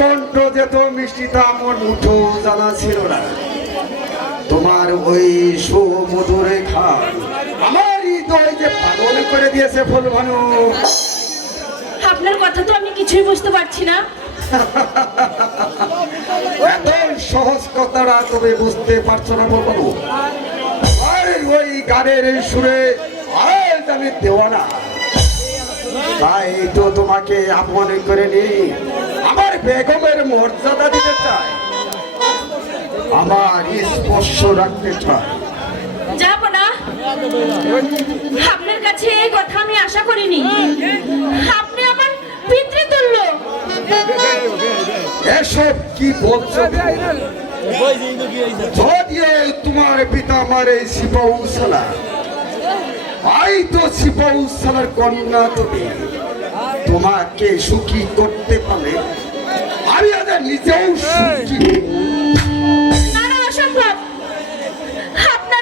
কণ্ঠ যেত মিষ্টি তা আমার মুঠো জানা ছিল না। তোমার ওই সুমধুরে গান আমার হৃদয় যে পাগল করে দিয়েছে ফুলভানু। আপনার কথা তো আমি কিছুই বুঝতে পারছি না। এত সহজ কথাটা তুমি বুঝতে পারছো না ফুলভানু? আর ওই গানের সুরে আজ আমি দেওয়ানা, তাই তো তোমাকে আপন করে নি আমার বেগমের মর্যাদা দিতে চাই, আমার স্পর্শ রাখতে চাই। যাব না, আপনার কাছে এই কথা আমি আশা করিনি। আপনি আমার পিতৃতুল্য। এসব কি বলছো? যদিও তোমার পিতা আমার এই সিপাহসালা, আই তো সিপাহসালার কন্যা, তুমি তোমাকে সুখী করতে